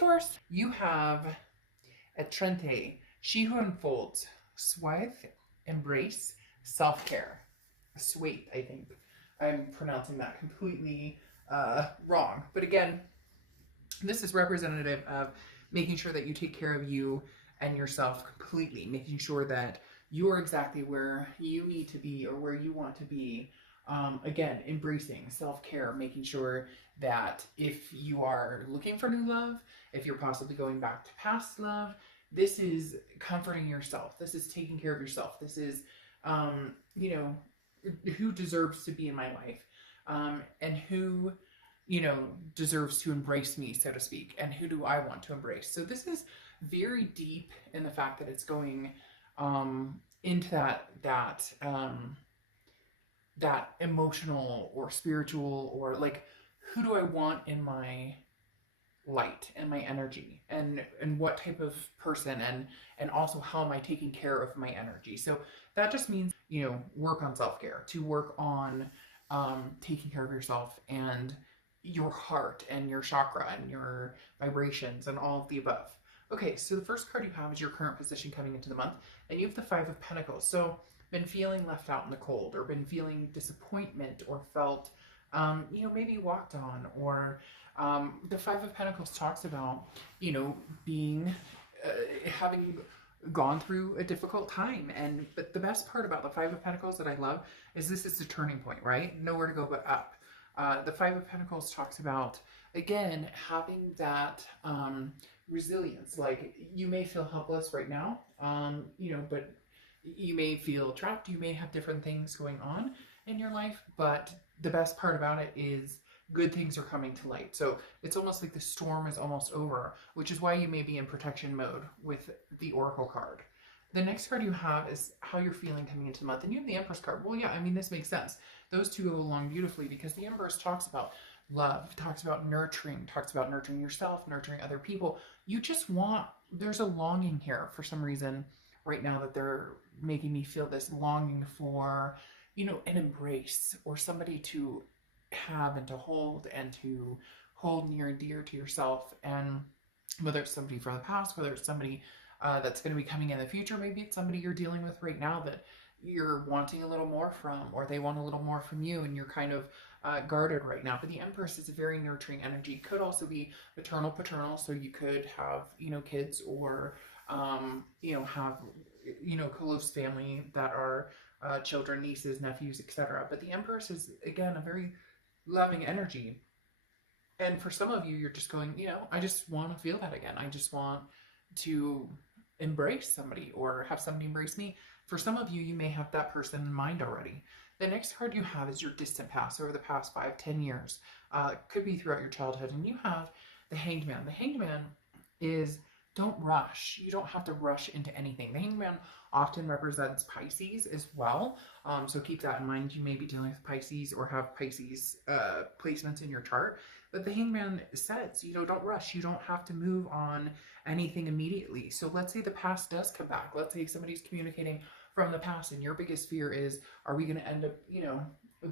Taurus. You have at Trente, she who unfolds, suave, embrace, self-care. Sweet, I think. I'm pronouncing that completely wrong. But again, this is representative of making sure that you take care of you and yourself completely, making sure that you are exactly where you need to be or where you want to be. Again, embracing self care, making sure that if you are looking for new love, if you're possibly going back to past love, this is comforting yourself. This is taking care of yourself. This is, you know, who deserves to be in my life, and who, deserves to embrace me, so to speak, and who do I want to embrace. So this is very deep in the fact that it's going into that emotional or spiritual, or like, who do I want in my light and my energy, and what type of person, and also how am I taking care of my energy. So that just means, work on self-care, to work on taking care of yourself and your heart and your chakra and your vibrations and all of the above. Okay, so the first card you have is your current position coming into the month, and you have the Five of Pentacles. So been feeling left out in the cold, or been feeling disappointment, or felt, maybe walked on, or the Five of Pentacles talks about, being, having gone through a difficult time. But the best part about the Five of Pentacles that I love is this is the turning point, right? Nowhere to go but up. The Five of Pentacles talks about, again, having that resilience. Like, you may feel helpless right now, but you may feel trapped. You may have different things going on in your life, but the best part about it is good things are coming to light. So it's almost like the storm is almost over, which is why you may be in protection mode with the Oracle card. The next card you have is how you're feeling coming into the month, and you have the Empress card. Well, yeah, I mean, this makes sense. Those two go along beautifully, because the Empress talks about love, talks about nurturing yourself, nurturing other people. You just want, there's a longing here for some reason right now, that they're making me feel this longing for, an embrace, or somebody to have and to hold near and dear to yourself. And whether it's somebody from the past, whether it's somebody that's going to be coming in the future, maybe it's somebody you're dealing with right now that you're wanting a little more from, or they want a little more from you, and you're kind of guarded right now. But the Empress is a very nurturing energy. Could also be maternal, paternal, so you could have, kids, or have, close family that are children, nieces, nephews, etc. But the Empress is, again, a very loving energy. And for some of you, you're just going, I just want to feel that again. I just want to embrace somebody, or have somebody embrace me. For some of you, you may have that person in mind already. The next card you have is your distant past, over the past 5-10 years. Could be throughout your childhood. And you have the Hanged Man. The Hanged Man is, don't rush. You don't have to rush into anything. The Hanged Man often represents Pisces as well. So keep that in mind. You may be dealing with Pisces, or have Pisces placements in your chart. But the Hanged Man says, don't rush. You don't have to move on anything immediately. So let's say the past does come back. Let's say somebody's communicating from the past, and your biggest fear is, are we going to end up,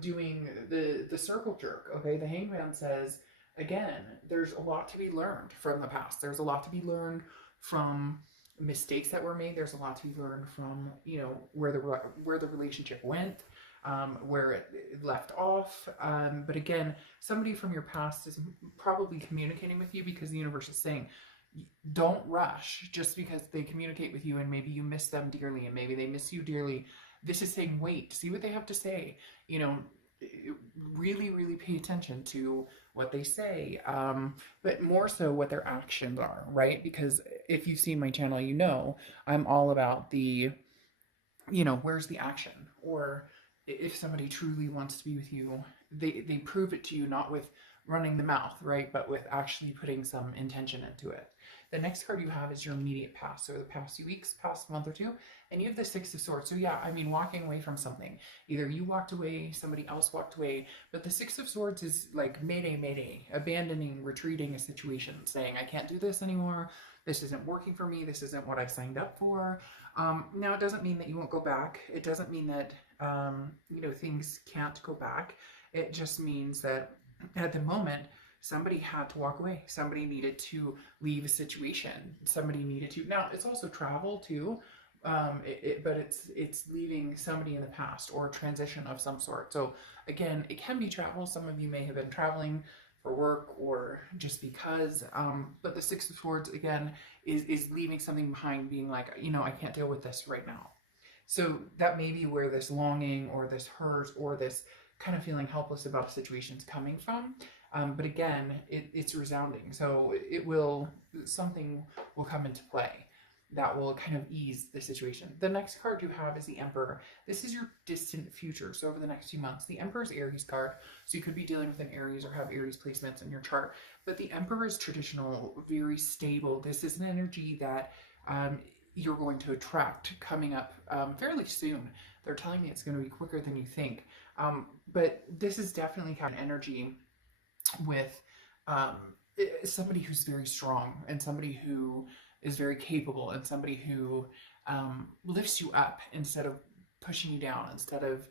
doing the circle jerk? Okay, the Hanged Man says, again, there's a lot to be learned from the past. There's a lot to be learned from mistakes that were made. There's a lot to be learned from, where the relationship went, where it left off. But again, somebody from your past is probably communicating with you, because the universe is saying, don't rush just because they communicate with you, and maybe you miss them dearly, and maybe they miss you dearly. This is saying, wait, see what they have to say. Really, really pay attention to what they say, but more so what their actions are, right? Because if you've seen my channel, I'm all about the, where's the action? Or if somebody truly wants to be with you, they prove it to you, not with running the mouth, right? But with actually putting some intention into it. The next card you have is your immediate past, so the past few weeks, past month or two, and you have the Six of Swords. So yeah, I mean, walking away from something. Either you walked away, somebody else walked away, but the Six of Swords is like mayday, mayday, abandoning, retreating a situation, saying, I can't do this anymore, this isn't working for me, this isn't what I signed up for. Now, it doesn't mean that you won't go back. It doesn't mean that, things can't go back. It just means that at the moment, somebody had to walk away. Somebody needed to leave a situation. Somebody needed to. Now, it's also travel too, but it's leaving somebody in the past or a transition of some sort. So again, it can be travel. Some of you may have been traveling for work or just because. But the Six of Swords again is leaving something behind, being like, I can't deal with this right now. So that may be where this longing or this hurt or this kind of feeling helpless about a situation is coming from. But again, it's resounding. So something will come into play that will kind of ease the situation. The next card you have is the Emperor. This is your distant future. So over the next few months, the Emperor's Aries card. So you could be dealing with an Aries or have Aries placements in your chart. But the Emperor is traditional, very stable. This is an energy that you're going to attract coming up fairly soon. They're telling me it's going to be quicker than you think. But this is definitely kind of energy with somebody who's very strong and somebody who is very capable and somebody who lifts you up instead of pushing you down, instead of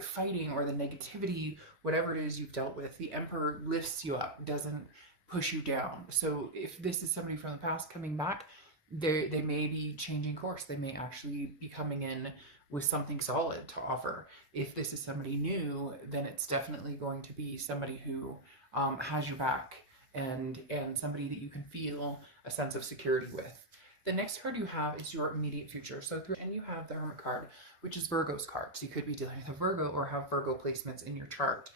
fighting or the negativity, whatever it is you've dealt with. The Emperor lifts you up, doesn't push you down. So if this is somebody from the past coming back, they may be changing course. They may actually be coming in with something solid to offer. If this is somebody new, then it's definitely going to be somebody who has your back and somebody that you can feel a sense of security with. The next card you have is your immediate future. And you have the Hermit card, which is Virgo's card. So you could be dealing with a Virgo or have Virgo placements in your chart.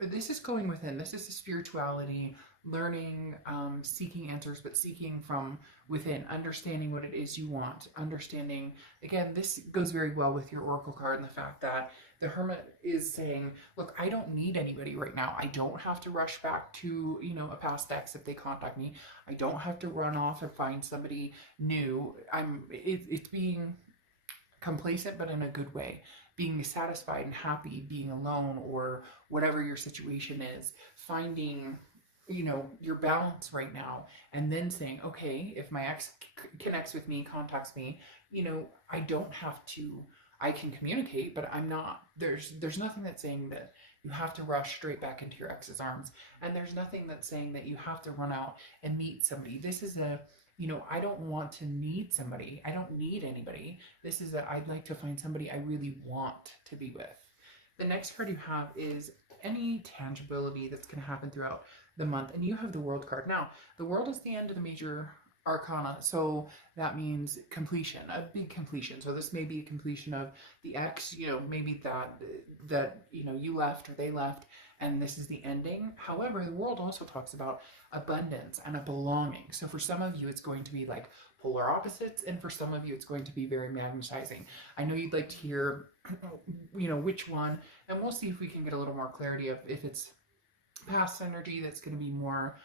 This is going within. This is the spirituality, learning, seeking answers, but seeking from within, understanding what it is you want, understanding, again, this goes very well with your Oracle card and the fact that the Hermit is saying, look, I don't need anybody right now. I don't have to rush back to, a past ex if they contact me. I don't have to run off and find somebody new. It's being complacent, but in a good way, being satisfied and happy, being alone or whatever your situation is, finding your balance right now, and then saying, okay, if my ex connects with me, contacts me, I don't have to, I can communicate, but I'm not, there's nothing that's saying that you have to rush straight back into your ex's arms. And there's nothing that's saying that you have to run out and meet somebody. This is I don't want to need somebody. I don't need anybody. This is I'd like to find somebody I really want to be with. The next card you have is any tangibility that's going to happen throughout the month, and you have the World card. Now, the World is the end of the major arcana, so that means completion, a big completion. So this may be a completion of the ex, maybe that you left or they left, and this is the ending. However, the World also talks about abundance and a belonging. So for some of you, it's going to be like polar opposites, and for some of you, it's going to be very magnetizing. I know you'd like to hear, which one, and we'll see if we can get a little more clarity of if it's past energy that's going to be more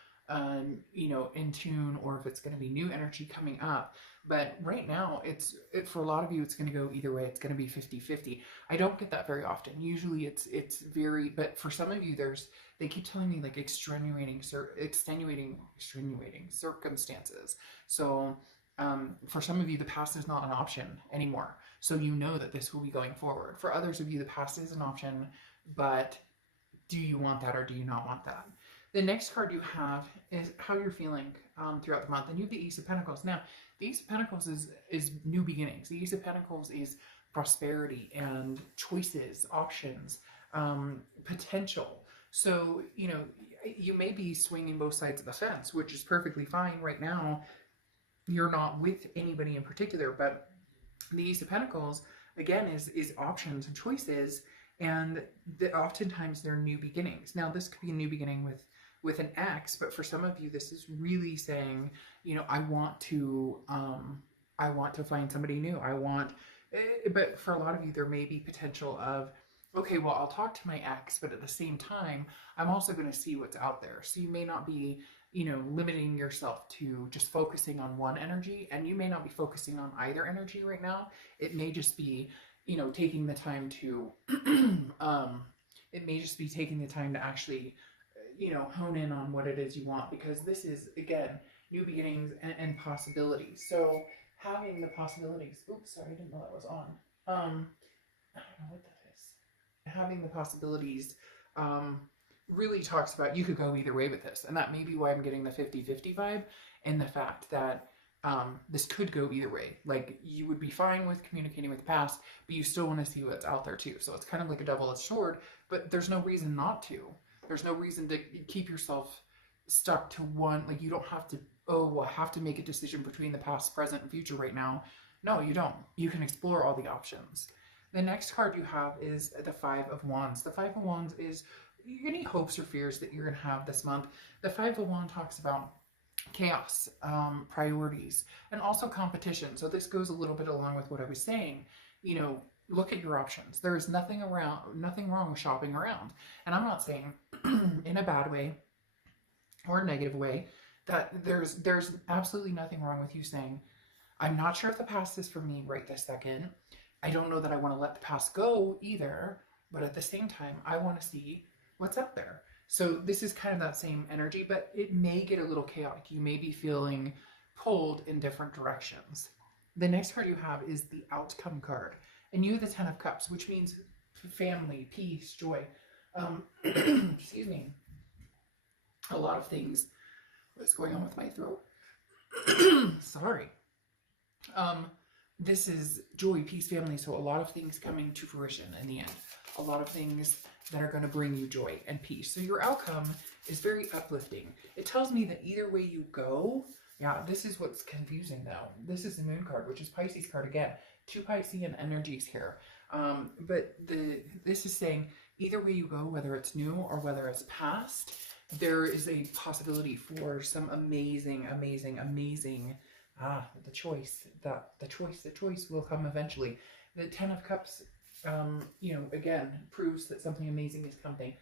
in tune, or if it's going to be new energy coming up. But right now, for a lot of you, it's going to go either way. It's going to be 50-50. I don't get that very often. Usually it's very, but for some of you, they keep telling me like extenuating circumstances. So for some of you, the past is not an option anymore. So that this will be going forward. For others of you, the past is an option, but do you want that or do you not want that? The next card you have is how you're feeling throughout the month. And you have the Ace of Pentacles. Now, the Ace of Pentacles is new beginnings. The Ace of Pentacles is prosperity and choices, options, potential. So, you may be swinging both sides of the fence, which is perfectly fine. Right now, you're not with anybody in particular, but the Ace of Pentacles, again, is options and choices, and oftentimes they're new beginnings. Now, this could be a new beginning with an ex, but for some of you, this is really saying, I want to find somebody new. But for a lot of you, there may be potential of, okay, well, I'll talk to my ex, but at the same time, I'm also going to see what's out there. So you may not be, limiting yourself to just focusing on one energy, and you may not be focusing on either energy right now. It may just be, taking the time to, actually, hone in on what it is you want, because this is, again, new beginnings and possibilities. So having the possibilities, oops, sorry, I didn't know that was on. I don't know what that is. Having the possibilities, really talks about you could go either way with this. And that may be why I'm getting the 50-50 vibe, and the fact that this could go either way. Like, you would be fine with communicating with the past, but you still want to see what's out there too. So it's kind of like a double-edged sword, but there's no reason not to. There's no reason to keep yourself stuck to one. Like, you don't have to, oh, well, I have to make a decision between the past, present, and future right now. No, you don't. You can explore all the options. The next card you have is the Five of Wands. The Five of Wands is any hopes or fears that you're going to have this month. The Five of Wands talks about chaos, priorities, and also competition. So this goes a little bit along with what I was saying. You know, look at your options. There is nothing wrong with shopping around. And I'm not saying in a bad way or a negative way that there's absolutely nothing wrong with you saying, I'm not sure if the past is for me right this second. I don't know that I want to let the past go either, but at the same time, I want to see what's out there. So this is kind of that same energy, but it may get a little chaotic. You may be feeling pulled in different directions. The next card you have is the Outcome card, and you have the Ten of Cups, which means family, peace, joy. Excuse me. A lot of things. What's going on with my throat? Sorry. This is joy, peace, family. So a lot of things coming to fruition in the end. A lot of things that are going to bring you joy and peace. So your outcome is very uplifting. It tells me that either way you go, yeah, this is what's confusing though. This is the Moon card, which is Pisces card again. Two Piscean energies here. But this is saying either way you go, whether it's new or whether it's past, there is a possibility for some amazing the choice will come eventually. The Ten of Cups, again, proves that something amazing is coming,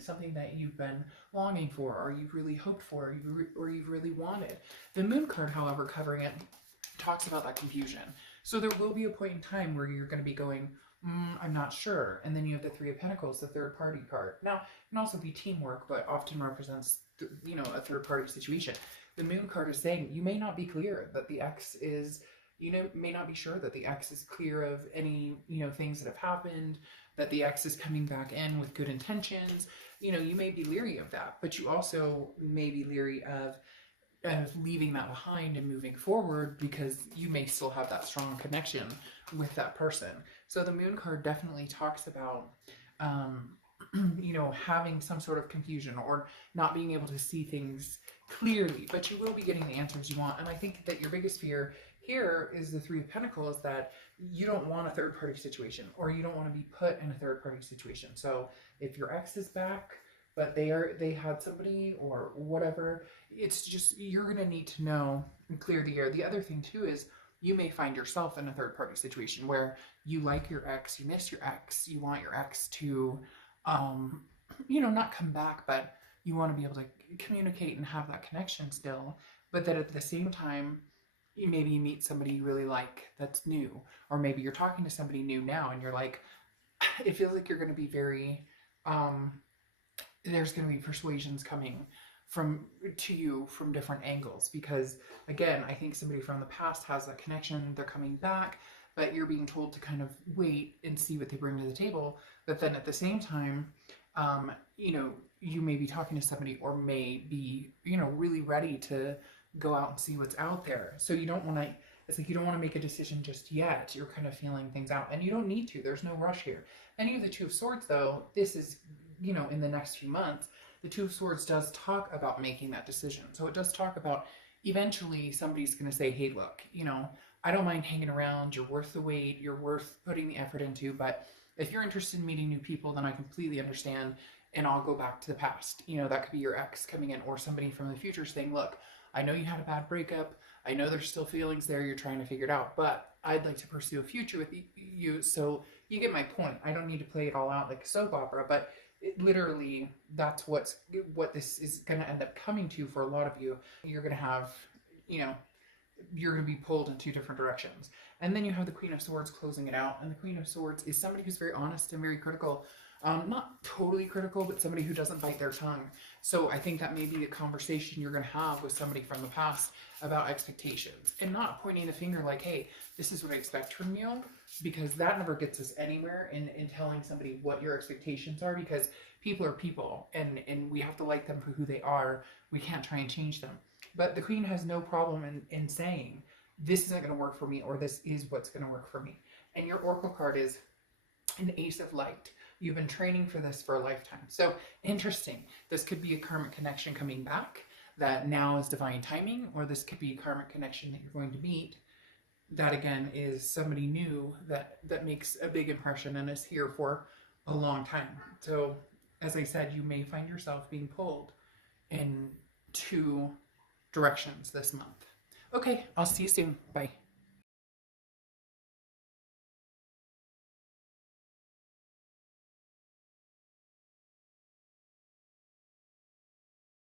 something that you've been longing for, or you've really hoped for, or you've really wanted. The Moon card, however, covering it, talks about that confusion. So there will be a point in time where you're going to be going, I'm not sure. And then you have the Three of Pentacles, the third party card. Now, it can also be teamwork, but often represents, a third party situation. The Moon card is saying you may not be clear that the ex is, may not be sure that the ex is clear of any, things that have happened, that the ex is coming back in with good intentions. You may be leery of that, but you also may be leery of leaving that behind and moving forward, because you may still have that strong connection with that person. So the Moon card definitely talks about, having some sort of confusion or not being able to see things clearly, but you will be getting the answers you want. And I think that your biggest fear here is the Three of Pentacles, that you don't want a third party situation, or you don't want to be put in a third party situation. So if your ex is back, but they had somebody or whatever, it's just, you're going to need to know and clear the air. The other thing too is you may find yourself in a third party situation where you like your ex, you miss your ex, you want your ex to, not come back, but you want to be able to communicate and have that connection still. But that at the same time, maybe you meet somebody you really like that's new, or maybe you're talking to somebody new now and you're like, it feels like you're going to be very, there's going to be persuasions coming to you from different angles, because again, I think somebody from the past has a connection, they're coming back, but you're being told to kind of wait and see what they bring to the table. But then at the same time, you may be talking to somebody, or may be, really ready to go out and see what's out there. So you don't want to, it's like you don't want to make a decision just yet. You're kind of feeling things out, and you don't need to. There's no rush here. Any of the Two of Swords, though, this is, in the next few months, the Two of Swords does talk about making that decision. So it does talk about eventually somebody's going to say, hey, look, I don't mind hanging around. You're worth the wait. You're worth putting the effort into. But if you're interested in meeting new people, then I completely understand, and I'll go back to the past. That could be your ex coming in, or somebody from the future saying, look, I know you had a bad breakup. I know there's still feelings there. You're trying to figure it out, but I'd like to pursue a future with you. So you get my point. I don't need to play it all out like a soap opera, but literally that's what this is going to end up coming to for a lot of you. You're going to have, you're going to be pulled in two different directions. And then you have the Queen of Swords closing it out. And the Queen of Swords is somebody who's very honest and very critical. Not totally critical, but somebody who doesn't bite their tongue. So I think that may be the conversation you're going to have with somebody from the past about expectations, and not pointing the finger like, hey, this is what I expect from you, because that never gets us anywhere in telling somebody what your expectations are, because people are people, and we have to like them for who they are. We can't try and change them. But the queen has no problem in saying, this isn't going to work for me, or this is what's going to work for me. And your oracle card is an ace of light. You've been training for this for a lifetime. So interesting. This could be a karmic connection coming back that now is divine timing, or this could be a karmic connection that you're going to meet that again is somebody new that makes a big impression and is here for a long time. So as I said, you may find yourself being pulled in two directions this month. Okay, I'll see you soon. Bye.